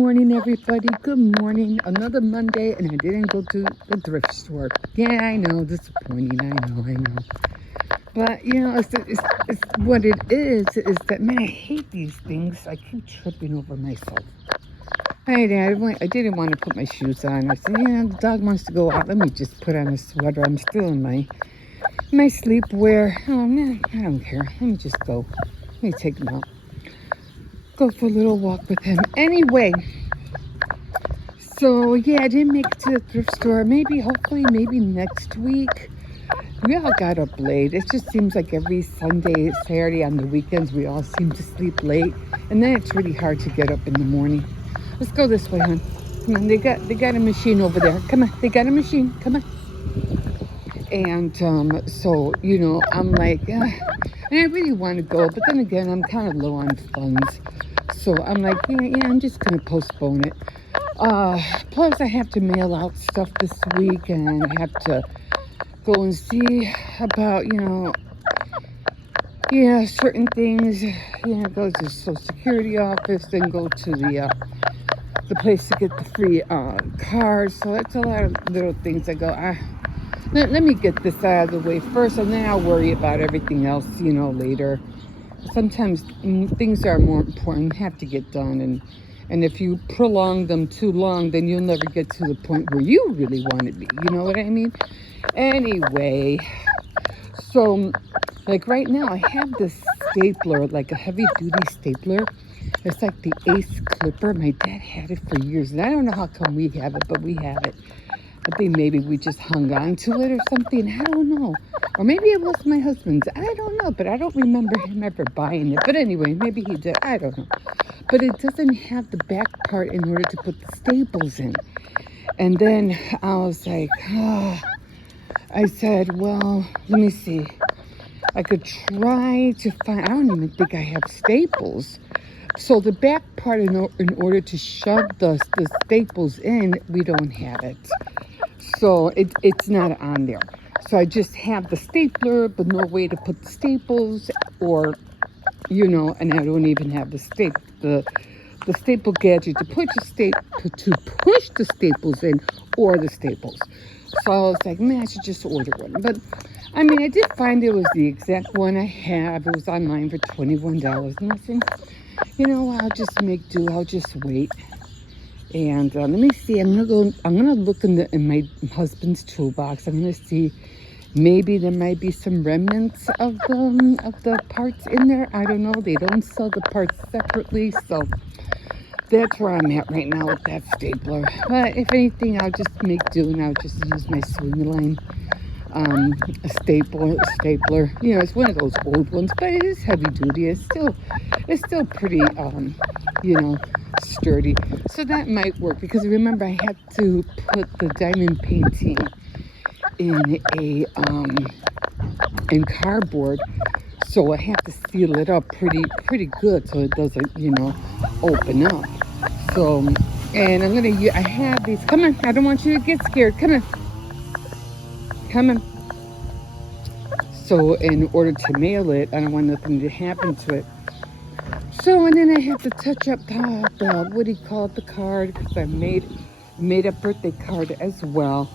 morning, everybody. Good morning. Another Monday, and I didn't go to the thrift store. Yeah, I know, disappointing. I know. But, it's what it is that, man, I hate these things. I keep tripping over myself. I didn't want to put my shoes on. I said, the dog wants to go out. Let me just put on a sweater. I'm still in my sleepwear. Oh, man, I don't care. Let me just go. Let me take him out. Go for a little walk with him. Anyway, so yeah, I didn't make it to the thrift store. Hopefully, next week. We all got up late. It just seems like every Sunday, Saturday, on the weekends, we all seem to sleep late, and then it's really hard to get up in the morning. Let's go this way, hon. Come on, they got a machine over there. Come on, they got a machine. Come on. And so I'm like, and I really want to go, but then again, I'm kind of low on funds. So I'm like, I'm just going to postpone it. Plus, I have to mail out stuff this week, and I have to go and see about, certain things. Go to the Social Security office, then go to the place to get the free card. So it's a lot of little things. I go, let me get this out of the way first, and then I'll worry about everything else, later. Sometimes things are more important, have to get done, and if you prolong them too long, then you'll never get to the point where you really want to be. You know what I mean? Anyway, so like right now, I have this stapler, like a heavy-duty stapler. It's like the Ace Clipper. My dad had it for years, and I don't know how come we have it, but we have it. I think maybe we just hung on to it or something. I don't know. Or maybe it was my husband's. I don't know, but I don't remember him ever buying it. But anyway, maybe he did. I don't know. But it doesn't have the back part in order to put the staples in. And then I was like, I said, well, let me see. I could try to find, I don't even think I have staples. So the back part, in order to shove the staples in, we don't have it. So it's not on there. So I just have the stapler, but no way to put the staples, or, and I don't even have the staple gadget to push the staples in, or the staples. So I was like, man, I should just order one. But I did find it was the exact one I have. It was online for $21, and I said, I'll just make do. I'll just wait. And let me see. I'm gonna look in my husband's toolbox. I'm gonna see. Maybe there might be some remnants of the parts in there. I don't know. They don't sell the parts separately, so that's where I'm at right now with that stapler. But if anything, I'll just make do, and I'll just use my swing line stapler. It's one of those old ones, but it is heavy duty. It's still pretty sturdy. So that might work, because remember, I had to put the diamond painting in cardboard, so I have to seal it up pretty good so it doesn't open up. So, and I have these. Come on, I don't want you to get scared. Come on. So in order to mail it, I don't want nothing to happen to it. So, and then I have to touch up the card, because I made a birthday card as well.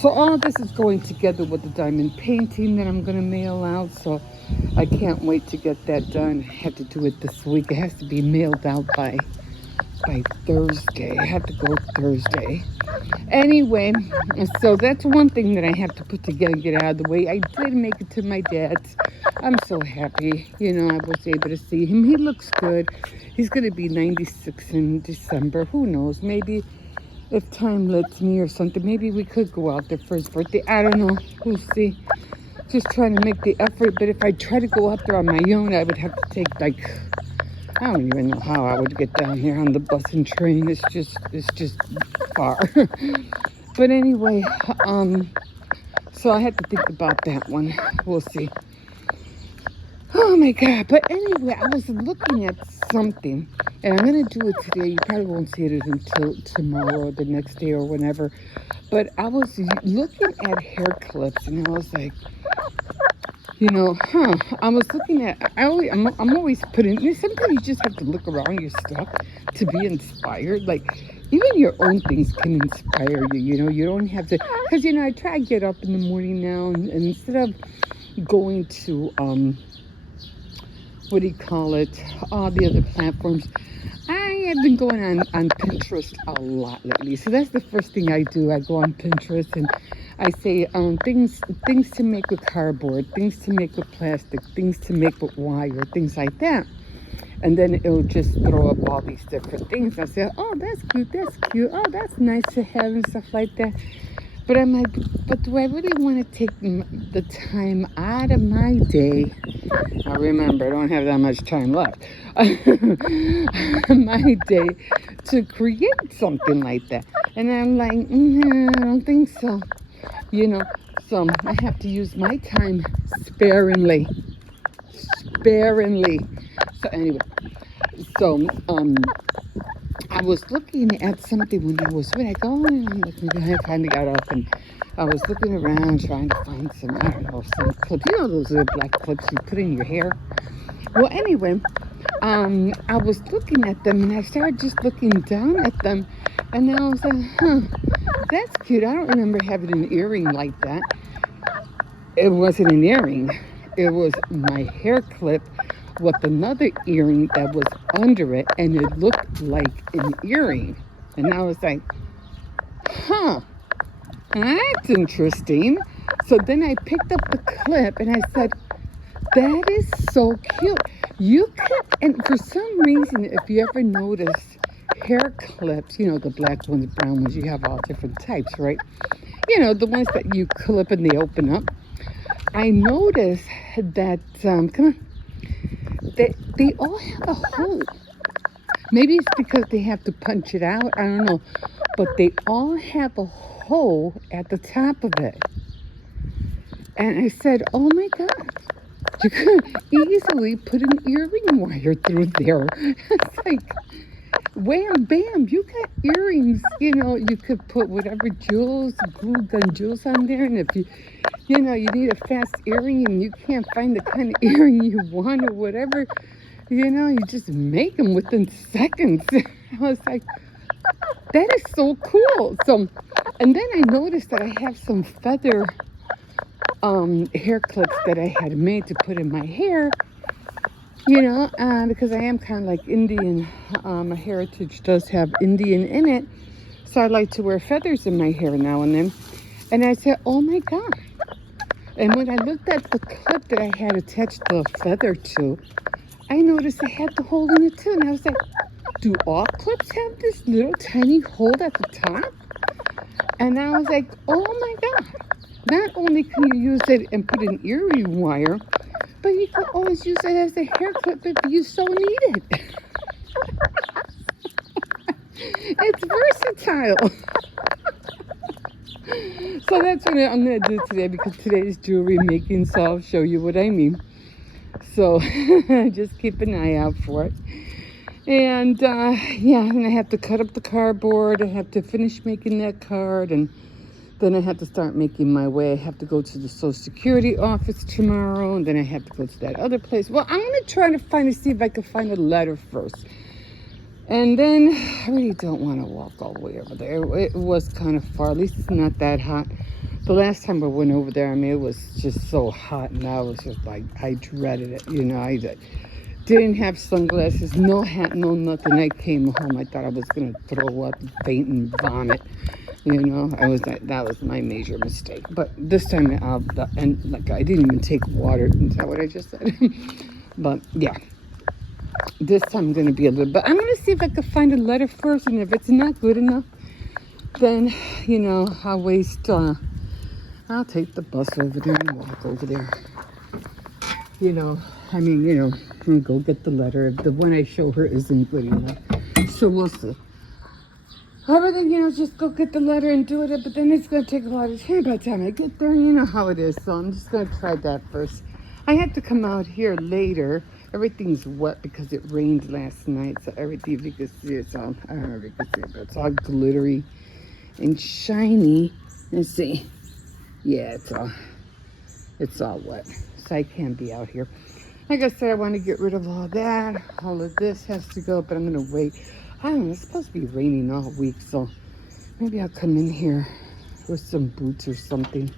So all of this is going together with the diamond painting that I'm going to mail out. So I can't wait to get that done. I have to do it this week. It has to be mailed out by Thursday. I have to go Thursday. Anyway, so that's one thing that I have to put together and get out of the way. I did make it to my dad's. I'm so happy. I was able to see him. He looks good. He's going to be 96 in December. Who knows? Maybe if time lets me or something, maybe we could go out there for his birthday. I don't know. We'll see. Just trying to make the effort. But if I try to go out there on my own, I would have to take, I don't even know how I would get down here on the bus and train. It's just far. But anyway, so I have to think about that one. We'll see. Oh my God. But anyway, I was looking at something, and I'm going to do it today. You probably won't see it until tomorrow or the next day or whenever. But I was looking at hair clips, and I was like, I was looking at, I'm always putting, sometimes you just have to look around your stuff to be inspired. Like, even your own things can inspire you, you don't have to, because, I try to get up in the morning now, and instead of going to, what do you call it, all the other platforms, I have been going on Pinterest a lot lately. So that's the first thing I do. I go on Pinterest and I say things to make with cardboard, things to make with plastic, things to make with wire, things like that. And then it'll just throw up all these different things. I say, oh, that's cute. Oh, that's nice to have and stuff like that. But I'm like, but do I really want to take the time out of my day? Now remember, I don't have that much time left. My day to create something like that. And I'm like, I don't think so. So I have to use my time sparingly. Sparingly. So anyway, so I was looking at something when I was, I kind of got up and I was looking around trying to find some, I don't know, some clips. Those little black clips you put in your hair. Well, anyway, I was looking at them and I started just looking down at them, and I was like, that's cute. I don't remember having an earring like that. It wasn't an earring. It was my hair clip with another earring that was under it, and it looked like an earring. And I was like, that's interesting. So then I picked up the clip and I said, that is so cute. You could, and for some reason, if you ever notice hair clips, the black ones, brown ones, you have all different types, right? The ones that you clip and they open up. I noticed that, they all have a hole. Maybe it's because they have to punch it out. I don't know. But they all have a hole at the top of it. And I said, oh my God, you could easily put an earring wire through there. It's like, wham, bam, you got earrings. You could put whatever jewels, glue gun jewels on there. And if you need a fast earring and you can't find the kind of earring you want or whatever, you just make them within seconds. I was like, that is so cool. So, and then I noticed that I have some feather hair clips that I had made to put in my hair, because I am kind of like Indian. My heritage does have Indian in it. So I like to wear feathers in my hair now and then. And I said, oh my God. And when I looked at the clip that I had attached the feather to, I noticed it had the hole in it too. And I was like, do all clips have this little tiny hole at the top? And I was like, oh my God. Not only can you use it and put an earring wire, but you can always use it as a hair clip if you so need it. It's versatile. So that's what I'm going to do today, because today is jewelry making, so I'll show you what I mean. So just keep an eye out for it. And and I have to cut up the cardboard. I have to finish making that card, and then I have to start making my way. I have to go to the Social Security office tomorrow, and then I have to go to that other place. Well, I'm going to try to see if I can find a letter first. And then I really don't want to walk all the way over there. It was kind of far. At least it's not that hot. The last time I went over there, it was just so hot, and I was just like, I dreaded it. I didn't have sunglasses, no hat, no nothing. I came home, I thought I was going to throw up, faint, and vomit. I was like, that was my major mistake. But this time, I didn't even take water. Is that what I just said? But yeah, this time I'm going to be a little, but I'm going to see if I can find a letter first. And if it's not good enough, then, I'll take the bus over there and walk over there. And go get the letter. If the one I show her isn't good enough, so we'll see. Everything, just go get the letter and do it, but then it's going to take a lot of time by the time I get there. You know how it is, so I'm just going to try that first. I had to come out here later. Everything's wet because it rained last night, so everything, if you can see, it's all, I don't know if you can see it, but it's all glittery and shiny. Let's see. Yeah, it's all wet. so I can't be out here. Like I said, I want to get rid of all that. All of this has to go, but I'm going to wait. I don't know, it's supposed to be raining all week, so maybe I'll come in here with some boots or something.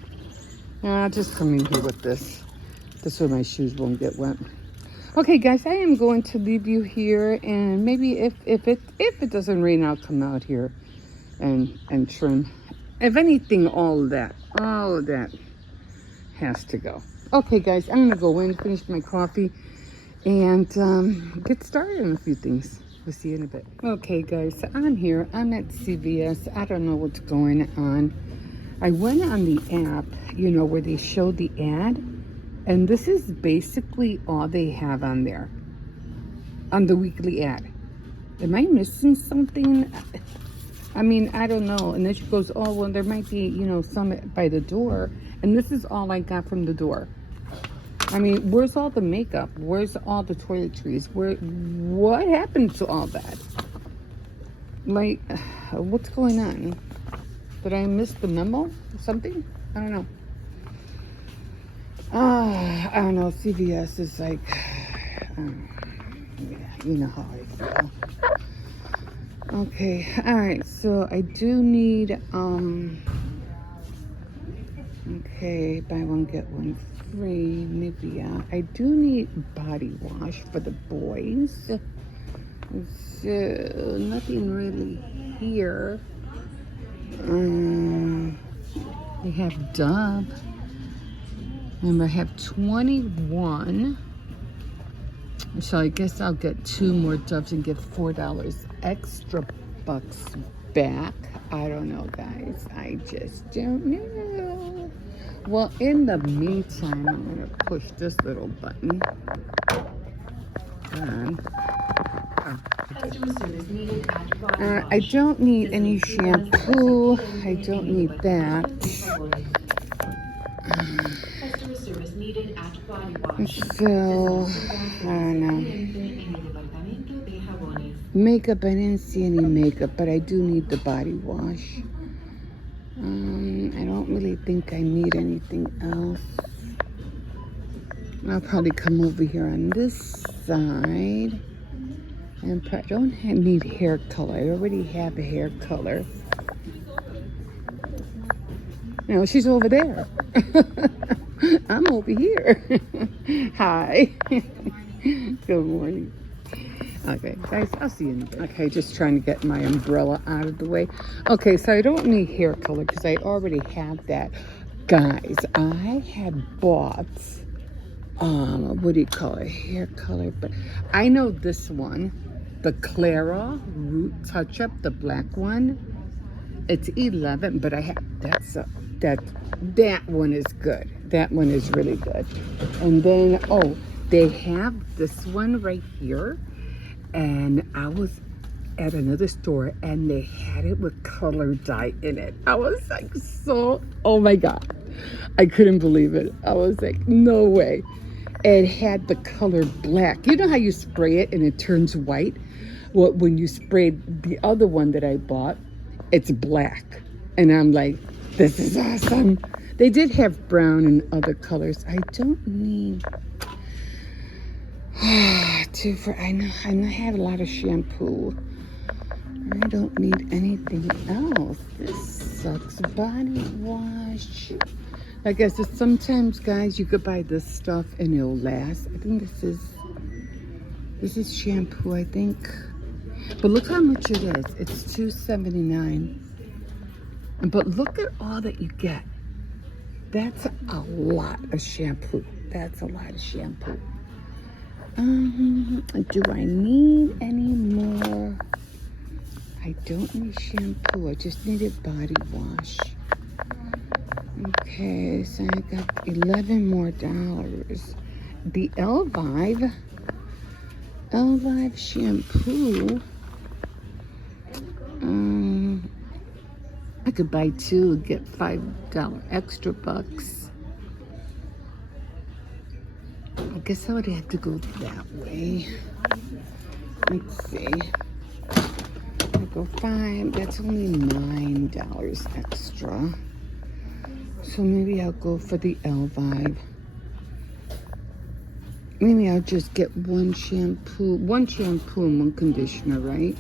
I'll just come in here with this. This way my shoes won't get wet. Okay, guys, I am going to leave you here, and maybe if it doesn't rain, I'll come out here and trim. If anything, all of that has to go. Okay, guys, I'm gonna go in, finish my coffee, and get started on a few things. We'll see you in a bit. Okay, guys, I'm here. I'm at CVS. I don't know what's going on. I went on the app, you know, where they show the ad, and this is basically all they have on there, on the weekly ad. Am I missing something? I mean, I don't know. And then she goes, oh, well, there might be, you know, some by the door. And this is all I got from the door. I mean, where's all the makeup? Where's all the toiletries? What happened to all that? Like, what's going on? Did I miss the memo or something? I don't know. I don't know. CVS is like, yeah, you know how I feel. Okay, all right, so I do need, okay, buy one, get one free, maybe, I do need body wash for the boys, so nothing really here. They have Dove, and I have 21. So I guess I'll get 2 more Doves and get $4 extra bucks back. I don't know, guys. I just don't know. Well, in the meantime, I'm going to push this little button. I don't need any shampoo. I don't need that. So, I don't know. Makeup, I didn't see any makeup, but I do need the body wash. I don't really think I need anything else. I'll probably come over here on this side. And I don't need hair color. I already have a hair color. No, she's over there. I'm over here. Hi. Good morning. Okay, guys, I'll see you in a bit. Okay, just trying to get my umbrella out of the way. Okay, so I don't need hair color because I already have that. Guys, I had bought, what do you call it? Hair color. But I know this one, the Clara Root Touch Up, the black one. It's 11, but I have, that one is good. That one is really good. And then, oh, they have this one right here. And I was at another store and they had it with color dye in it. I was like, so, oh my God. I couldn't believe it. I was like, no way. It had the color black. You know how you spray it and it turns white? Well, when you sprayed the other one that I bought, it's black. And I'm like, this is awesome. They did have brown and other colors. I don't need... I know I have a lot of shampoo. I don't need anything else. This sucks. Body wash. Like I said, sometimes, guys, you could buy this stuff and it'll last. I think this is shampoo, I think. But look how much it is. It's $2.79. But look at all that you get. That's a lot of shampoo. That's a lot of shampoo. Do I need any more? I don't need shampoo. I just needed body wash. Okay, so I got $11 more. The Elvive shampoo. I could buy 2 and get $5 extra bucks. I guess I would have to go that way. Let's see. I go 5. That's only $9 extra. So maybe I'll go for the Elvive. Maybe I'll just get one shampoo and one conditioner, right?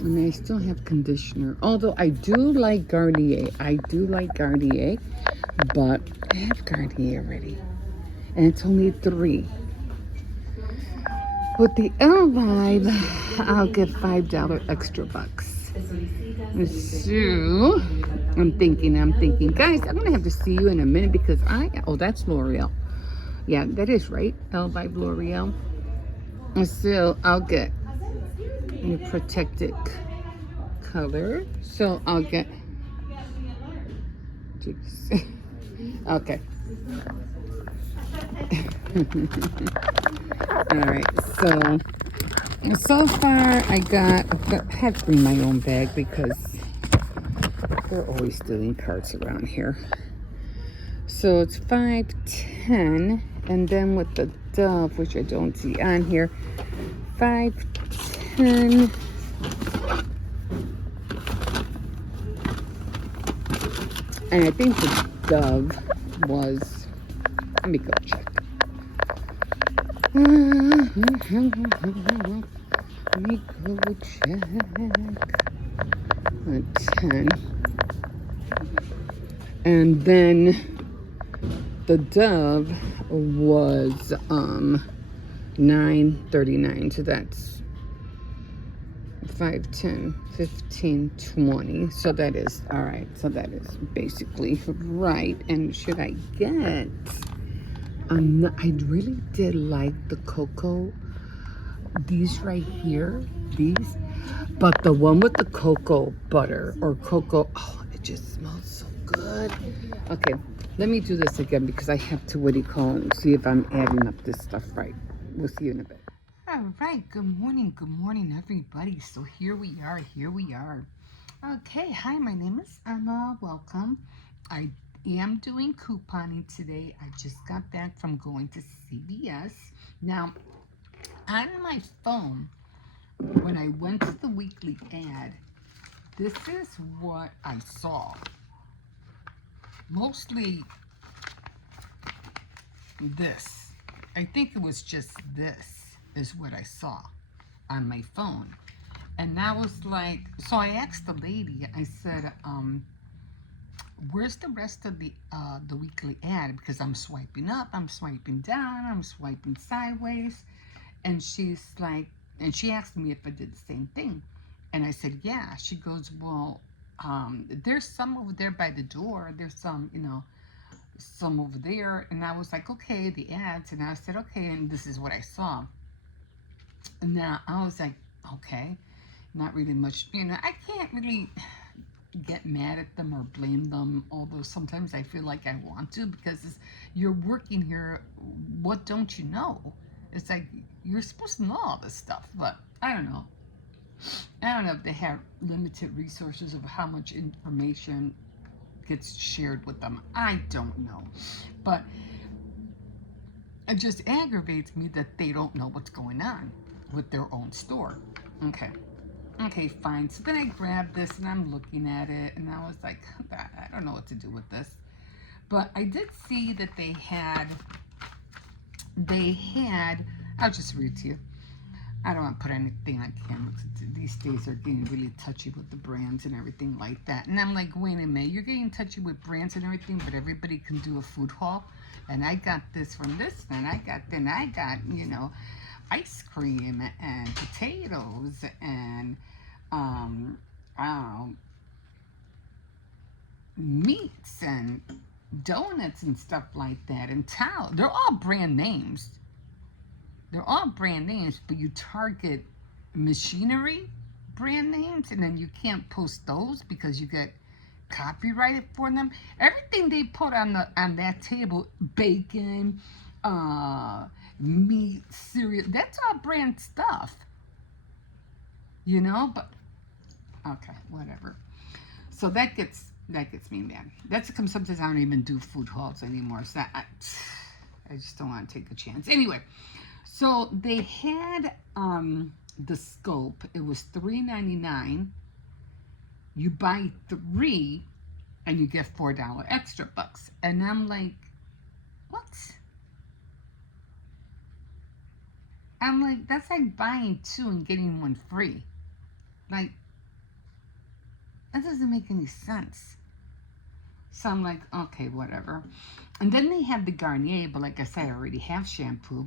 And I still have conditioner. Although I do like Garnier. But I have Garnier already. And it's only 3. With the L Vibe, I'll get $5 extra bucks. So, I'm thinking, guys, I'm gonna have to see you in a minute because oh, that's L'Oreal. Yeah, that is right, L Vibe L'Oreal. So, I'll get a protected color. So, I'll get, jeez. Okay. All right, so far I had to bring my own bag because they're always stealing carts around here. So it's 5.10, and then with the Dove, which I don't see on here, 5.10. And I think the Dove was, let me go check. Let me go check. 10. And then the Dove was $9.39. So that's 5, 10, 15, 20. So that is all right. So that is basically right. And should I get? I really did like the cocoa. These right here, these. But the one with the cocoa butter or cocoa, oh, it just smells so good. Okay, let me do this again because I have to, what do you call it, see if I'm adding up this stuff right. We'll see you in a bit. All right, good morning, everybody. So here we are. Okay, hi, my name is Emma. Welcome. I am doing couponing today. I just got back from going to CVS. Now, on my phone, when I went to the weekly ad, this is what I saw. Mostly this. I think it was just this is what I saw on my phone. And that was like, so I asked the lady, I said, where's the rest of the weekly ad? Because I'm swiping up, I'm swiping down, I'm swiping sideways. And she's like, and she asked me if I did the same thing. And I said, yeah. She goes, well, there's some over there by the door. There's some, some over there. And I was like, okay, the ads. And I said, okay, and this is what I saw. And now I was like, okay, not really much. I can't really get mad at them or blame them, although sometimes I feel like I want to because you're working here. What don't you know? It's like you're supposed to know all this stuff, but I don't know. I don't know if they have limited resources of how much information gets shared with them. I don't know. But it just aggravates me that they don't know what's going on with their own store. Okay, fine. So then I grabbed this and I'm looking at it and I was like, I don't know what to do with this. But I did see that they had, I'll just read to you. I don't want to put anything on camera. These days are getting really touchy with the brands and everything like that. And I'm like, wait a minute, you're getting touchy with brands and everything, but everybody can do a food haul. And I got this from this, and I got, ice cream and potatoes and meats and donuts and stuff like that, and towel. They're all brand names. But you target machinery brand names, and then you can't post those because you get copyrighted for them. Everything they put on that table, bacon, meat, cereal, that's all brand stuff. But okay, whatever. So that gets me mad. That's because sometimes I don't even do food hauls anymore. So I just don't want to take a chance. Anyway, so they had the scope. It was $3.99. You buy 3 and you get $4 extra bucks. And I'm like, what? I'm like, that's like buying two and getting one free. Like, that doesn't make any sense. So I'm like, okay, whatever. And then they have the Garnier, but like I said, I already have shampoo.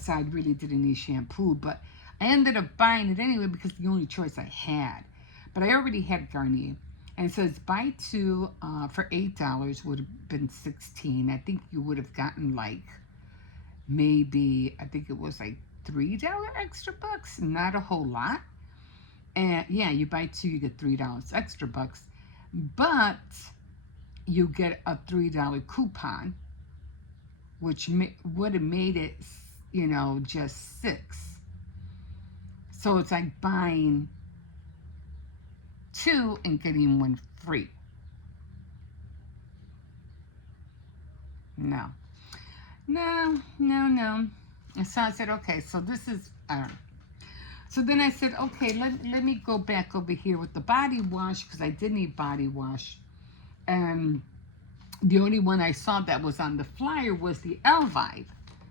So I really didn't need shampoo, but I ended up buying it anyway because the only choice I had. But I already had Garnier. And it says buy two for $8 would have been 16. I think you would have gotten like maybe, I think it was like $3 extra bucks, not a whole lot. And yeah, you buy two, you get $3 extra bucks, but you get a $3 coupon, which would have made it, you know, just 6. So it's like buying two and getting one free. No, no, no, no. And so I said, okay, so this is, I don't know. So then I said, okay, let me go back over here with the body wash because I did need body wash. And the only one I saw that was on the flyer was the Elvive.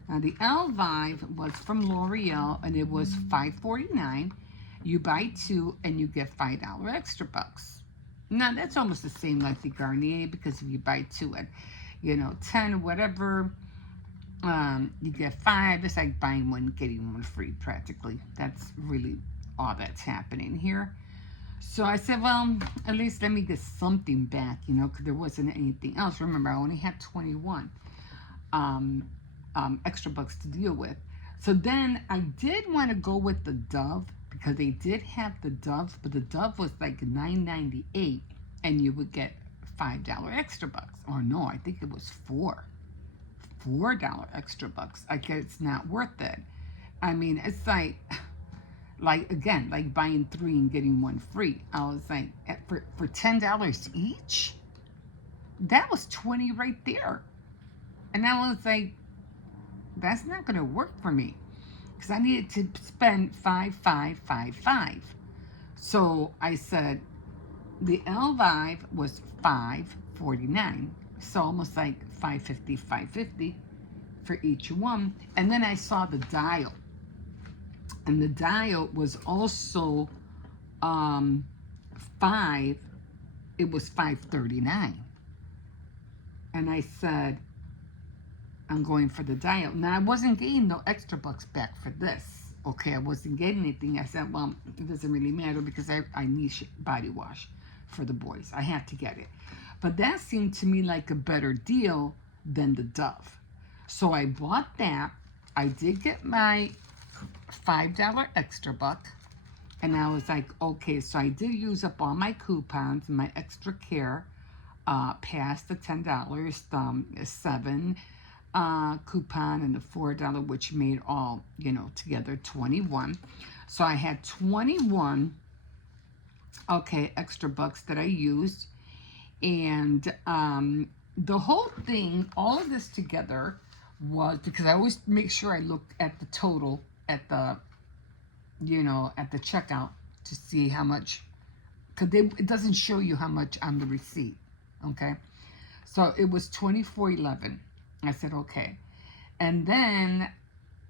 Now the Elvive was from L'Oreal and it was $5.49. You buy two and you get $5 extra bucks. Now that's almost the same like the Garnier because if you buy two at, you know, 10 or whatever, you get 5. It's like buying one, getting one free practically. That's really all that's happening here. So I said, well, at least let me get something back, you know, because there wasn't anything else. Remember, I only had 21 extra bucks to deal with. So then I did want to go with the Dove because they did have the Dove, but the Dove was like $9.98 and you would get $5 extra bucks. Or no, I think it was $4 extra bucks. I guess it's not worth it. I mean, it's like again, like buying 3 and getting 1 free. I was like, for $10 each, that was 20 right there. And I was like, that's not gonna work for me because I needed to spend 5. So I said the Elvive was $5.49, so almost like $5.50 for each one. And then I saw the Dial, and the Dial was also 5. It was $5.39, and I said, I'm going for the Dial. Now I wasn't getting no extra bucks back for this. Okay, I wasn't getting anything. I said, well, it doesn't really matter because I need body wash for the boys. I had to get it. But that seemed to me like a better deal than the Dove. So I bought that. I did get my $5 extra buck. And I was like, okay, so I did use up all my coupons, my extra care, past the $10, 7 coupon and the $4, which made all, you know, together 21. So I had 21, okay, extra bucks that I used. And the whole thing, all of this together was, because I always make sure I look at the total at the, you know, at the checkout to see how much, because it doesn't show you how much on the receipt, okay? So it was $24.11. I said, okay. And then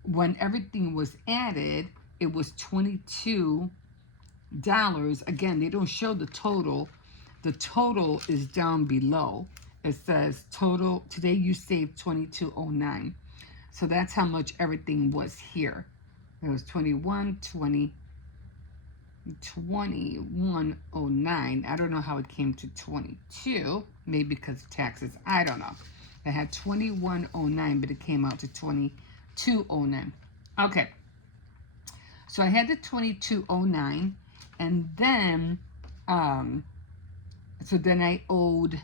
when everything was added, it was $22. Again, they don't show the total. The total is down below. It says total, today you saved $22.09. So that's how much everything was here. It was $21.09. I don't know how it came to 22. Maybe because of taxes. I don't know. I had $21.09, but it came out to $22.09. Okay. So I had the $22.09, and then so then I owed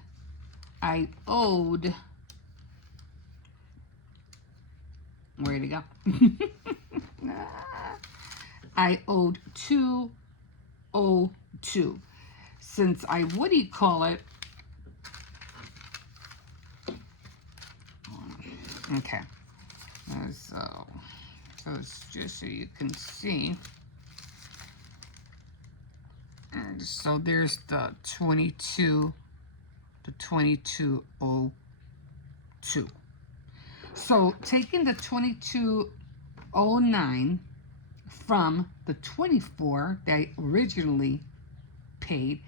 where'd it go? I owed $202. Since I okay, so it's just so you can see. And so there's the 2202. So taking the 2202 $209 from the $24 that I originally paid.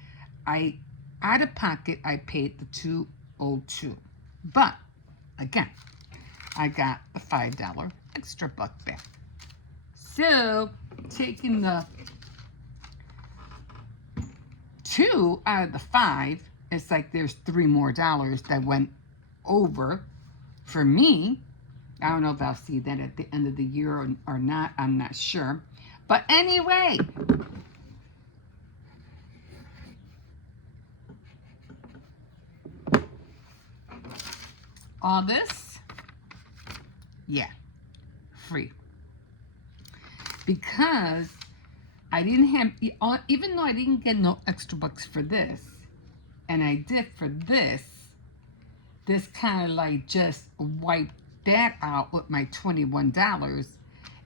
Out of pocket, I paid the $202. But again, I got the $5 extra buck back. So taking the 2 out of the 5, it's like there's $3 more that went over for me. I don't know if I'll see that at the end of the year or not. I'm not sure. But anyway, all this, yeah, free. Because I didn't have, even though I didn't get no extra bucks for this, and I did for this kind of like just wiped that out with my $21.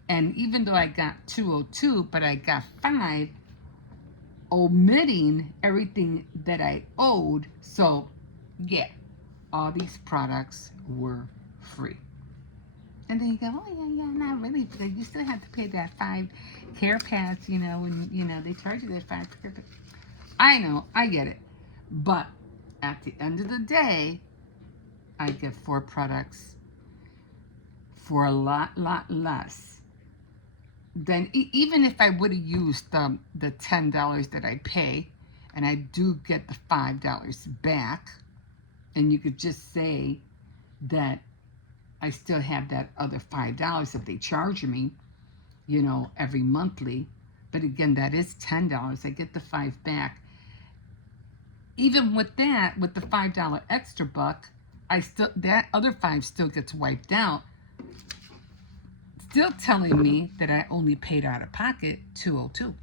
And even though I got 202, but I got 5, omitting everything that I owed. So yeah, all these products were free. And then you go, oh yeah, not really, because you still have to pay that 5 care pass, and they charge you that 5 care pass. I know, I get it. But at the end of the day, I get 4 products for a lot less than even if I would have used the $10 that I pay, and I do get the $5 back, and you could just say that I still have that other $5 that they charge me, every monthly. But again, that is $10. I get the 5 back. Even with that, with the $5 extra buck, that other 5 still gets wiped out. Still telling me that I only paid out of pocket $202.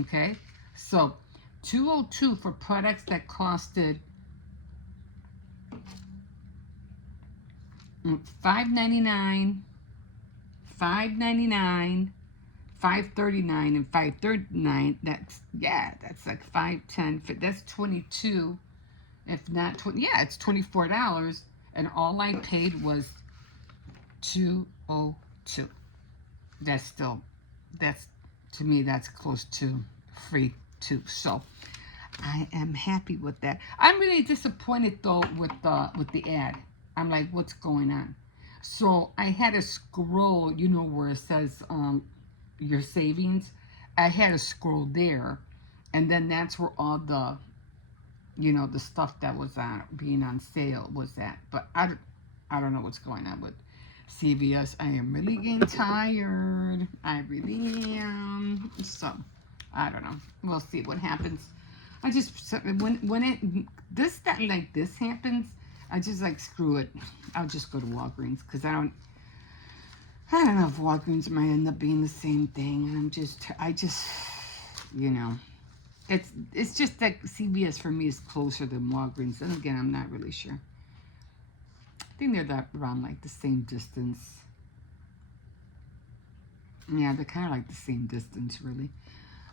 Okay, so $202 for products that costed $5.99, $5.99, $5.39, and $5.39. That's like 5, 10. That's 22, if not 20. Yeah, it's $24, and all I paid was $202. To me, that's close to free too. So I am happy with that. I'm really disappointed though with the ad. I'm like, what's going on? So I had to scroll, where it says your savings. I had to scroll there, and then that's where all the the stuff that was being on sale was at. But I don't know what's going on with CVS. I am really getting tired. I really am. So I don't know. We'll see what happens. I just, when this happens, I just like, screw it. I'll just go to Walgreens, because I don't know if Walgreens might end up being the same thing. And I just it's just that CVS for me is closer than Walgreens. And again, I'm not really sure. I think they're around like the same distance. Yeah, they're kind of like the same distance, really.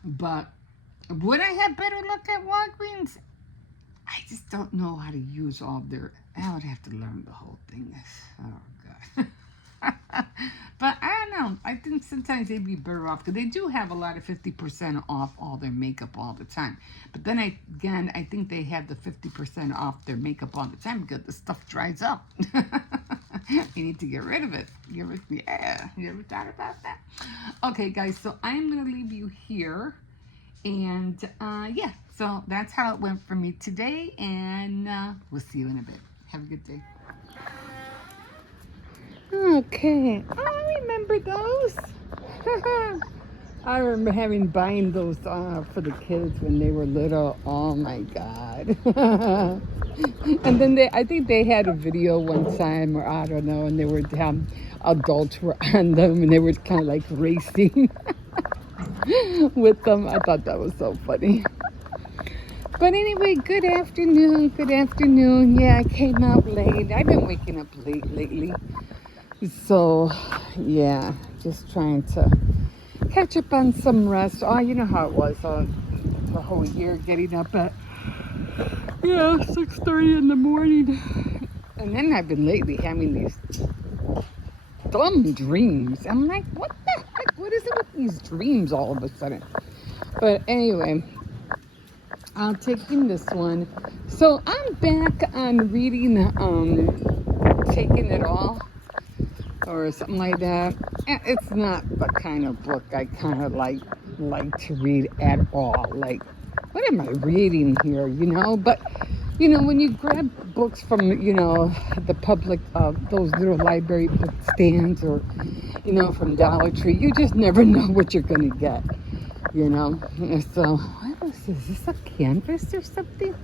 But would I have better luck at Walgreens? I just don't know how to use all their... I would have to learn the whole thing. Oh, God. But I don't know. I think sometimes they'd be better off, because they do have a lot of 50% off all their makeup all the time. But then I think they have the 50% off their makeup all the time, because the stuff dries up. You need to get rid of it. You ever thought about that? Okay, guys, so I'm going to leave you here. And yeah, so that's how it went for me today. And we'll see you in a bit. Have a good day. Okay, I remember those. I remember buying those for the kids when they were little. Oh my God. And then I think they had a video one time, or I don't know, and they were adults were on them, and they were kind of like racing with them. I thought that was so funny. But anyway, good afternoon. Yeah, I came out late. I've been waking up late lately. So, yeah, just trying to catch up on some rest. Oh, you know how it was the whole year, getting up at 6:30 in the morning. And then I've been lately having these dumb dreams. I'm like, what the heck? What is it with these dreams all of a sudden? But anyway, I'll take in this one. So I'm back on reading Taking It All or something like that. It's not the kind of book I kind of like to read at all. Like, what am I reading here, But, when you grab books from, the public, those little library book stands or, from Dollar Tree, you just never know what you're going to get, So, what is this? Is this a canvas or something?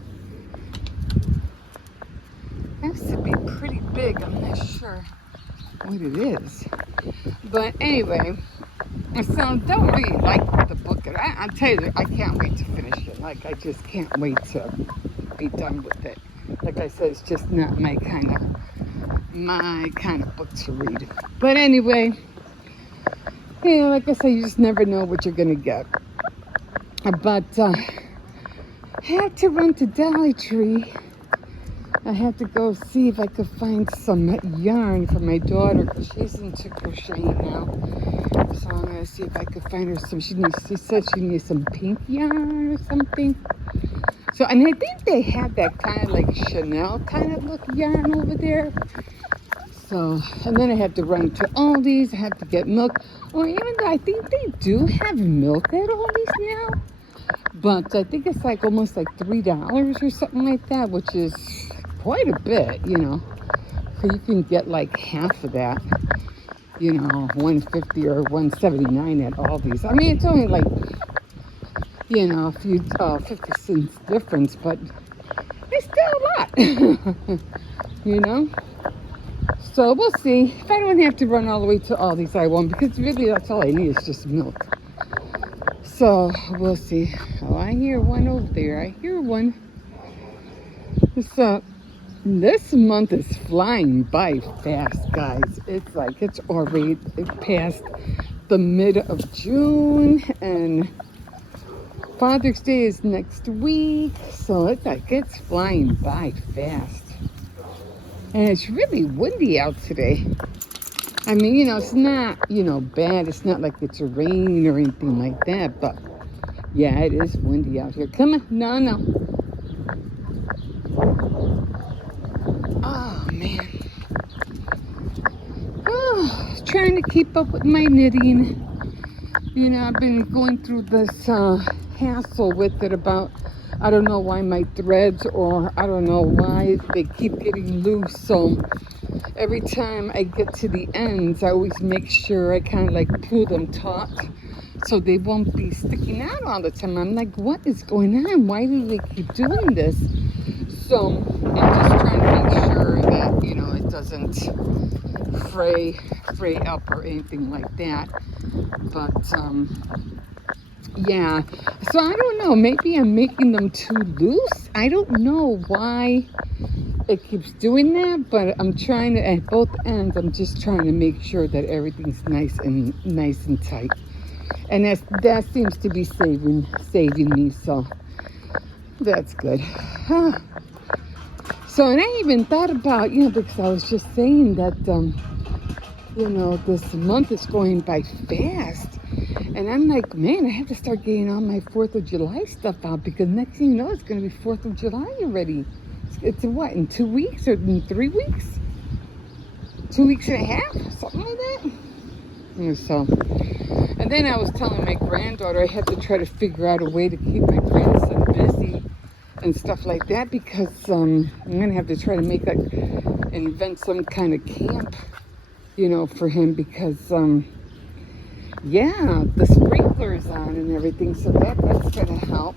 It has to be pretty big. I'm not sure what it is. But anyway, so don't really like the book. I'll tell you, I can't wait to finish it. Like, I just can't wait to be done with it. Like I said, it's just not my kind of book to read. But anyway, like I said, you just never know what you're gonna get. But I had to run to Dollar Tree. I had to go see if I could find some yarn for my daughter because she's into crocheting now. So I'm gonna see if I could find her some. She said she needs some pink yarn or something. So, and I think they have that kind of like Chanel kind of look yarn over there. So, and then I had to run to Aldi's. I had to get milk. Or even though I think they do have milk at Aldi's now, but I think it's like almost like $3 or something like that, which is quite a bit, So you can get like half of that, $1.50 or $1.79 at Aldi's. I mean, it's only like, a few 50 cents difference, but it's still a lot, So we'll see. If I don't have to run all the way to Aldi's, I won't, because really that's all I need is just milk. So we'll see. Oh, I hear one over there. I hear one. So this month is flying by fast, guys. It's like it's already past the mid of June, and Father's Day is next week. So it's like it's flying by fast. And it's really windy out today. I mean, it's not, bad. It's not like it's raining or anything like that. But, yeah, it is windy out here. Come on. No. Oh, man. Oh, trying to keep up with my knitting. I've been going through this hassle with it about, I don't know why my threads, or I don't know why they keep getting loose. So every time I get to the ends, I always make sure I kind of like pull them taut so they won't be sticking out all the time. I'm like, what is going on? Why do they keep doing this? So I'm just trying to make sure that, it doesn't fray up or anything like that. But, yeah, so I don't know, maybe I'm making them too loose. I don't know why it keeps doing that, but I'm trying to, at both ends, I'm just trying to make sure that everything's nice and tight. And that seems to be saving me, so that's good. So, and I even thought about, because I was just saying that, this month is going by fast. And I'm like, man, I have to start getting all my 4th of July stuff out, because next thing you know, it's going to be 4th of July already. It's what, in 2 weeks or in 3 weeks? 2 weeks and a half? Something like that? And then I was telling my granddaughter I had to try to figure out a way to keep my grandson busy and stuff like that, because I'm going to have to try to invent some kind of camp, for him, because, yeah, the sprinkler's on and everything, so that's going to help.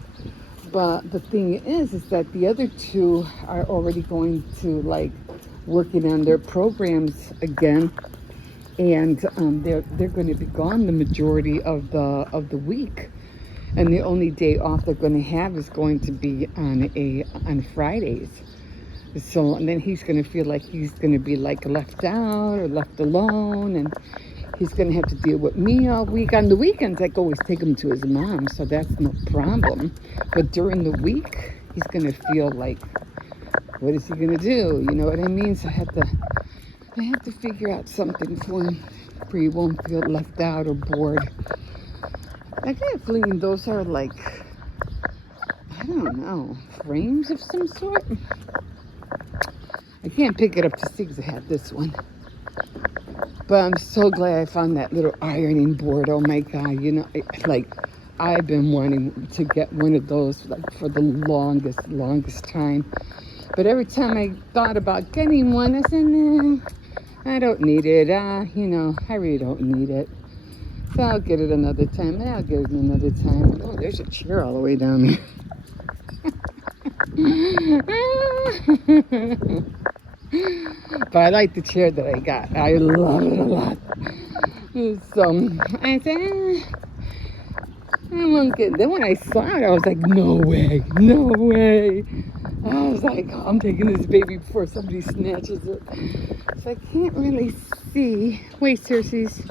But the thing is that the other two are already going to, like, working on their programs again, and they're going to be gone the majority of the week, and the only day off they're going to have is going to be on Fridays. So, and then he's going to feel like he's going to be like left out or left alone, and he's going to have to deal with me all week. On the weekends, I can always take him to his mom, so that's no problem. But during the week, he's going to feel like, what is he going to do? You know what I mean? So I have to I have to figure out something for him where he won't feel left out or bored. I got a feeling those are like, I don't know, frames of some sort. I can't pick it up to see because I have this one. But I'm so glad I found that little ironing board. Oh my God, you know, like I've been wanting to get one of those like for the longest time. But every time I thought about getting one, I said, nah, I don't need it. You know, I really don't need it. So I'll get it another time. And I'll get it another time. Oh, there's a chair all the way down there. But I like the chair that I got. I love it a lot. So I said, I won't get it. Then when I saw it, I was like, no way, no way. I was like, oh, I'm taking this baby before somebody snatches it. So I can't really see. Wait, Xcercies.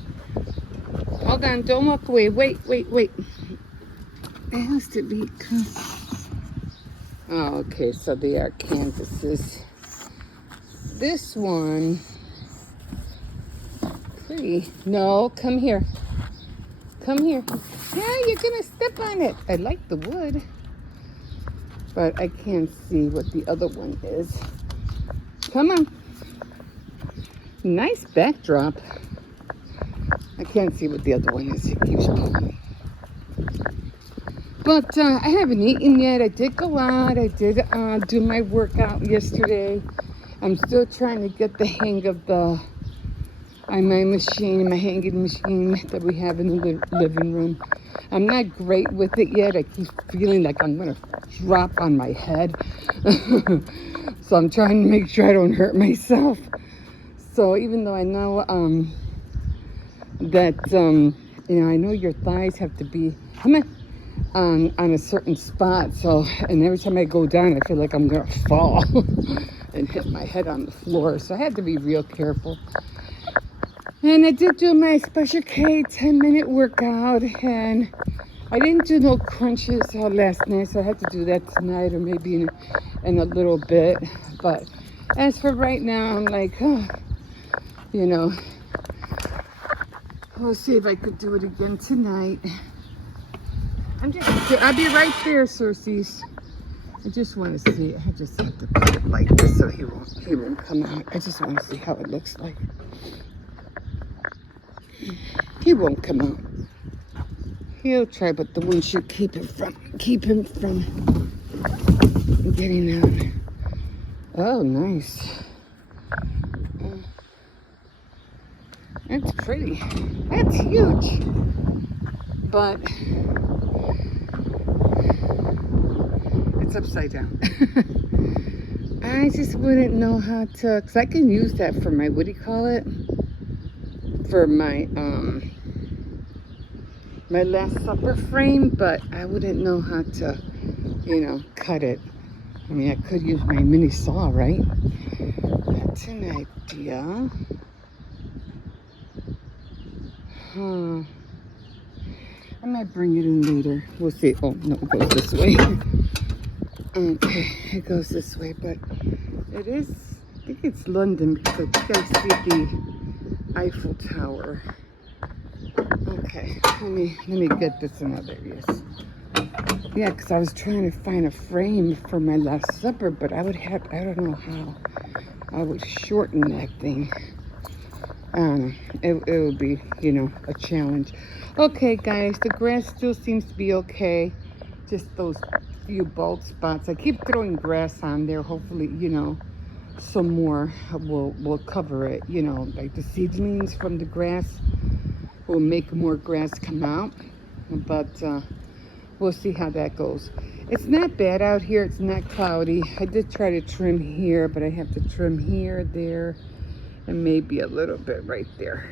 Hold on, don't walk away. Wait. It has to be. Oh, okay, so they are canvases. This one, pretty. No, come here. Come here. Yeah, you're gonna step on it. I like the wood, but I can't see what the other one is. Come on. Nice backdrop. I can't see what the other one is. It keeps pulling. But I haven't eaten yet. I did go out. I did do my workout yesterday. I'm still trying to get the hang of my machine, my hanging machine that we have in the living room. I'm not great with it yet. I keep feeling like I'm going to drop on my head. So I'm trying to make sure I don't hurt myself. So even though I know that, you know, I know your thighs have to be on a certain spot. So, and every time I go down, I feel like I'm going to fall and hit my head on the floor. So I had to be real careful. And I did do my Special K 10-minute workout, and I didn't do no crunches last night, so I had to do that tonight or maybe in a little bit. But as for right now, I'm like, oh, you know, we'll see if I could do it again tonight. I'll be right there, Xcercies. I just want to see. I just have to put it like this so he won't come out. I just want to see how it looks like. He won't come out. He'll try, but the wind should keep him from getting out. Oh, nice. That's pretty. That's huge. But it's upside down. I just wouldn't know how to, because I can use that for my, what do you call it? For my my Last Supper frame, but I wouldn't know how to, you know, cut it. I mean, I could use my mini saw, right? That's an idea. Huh. I might bring it in later. We'll see. Oh, no, it goes this way. Okay, it goes this way, but it is, I think it's London because you guys see the Eiffel Tower. Okay, let me get this another, yes. Yeah, because I was trying to find a frame for my Last Supper, but I don't know how I would shorten that thing. It would be, you know, a challenge. Okay, guys, the grass still seems to be okay. Just those few bald spots. I keep throwing grass on there. Hopefully, you know, some more will cover it. You know, like the seedlings from the grass will make more grass come out. But we'll see how that goes. It's not bad out here. It's not cloudy. I did try to trim here, but I have to trim here, there, and maybe a little bit right there.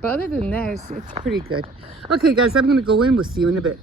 But other than that, it's pretty good. Okay, guys, I'm going to go in. We'll see you in a bit.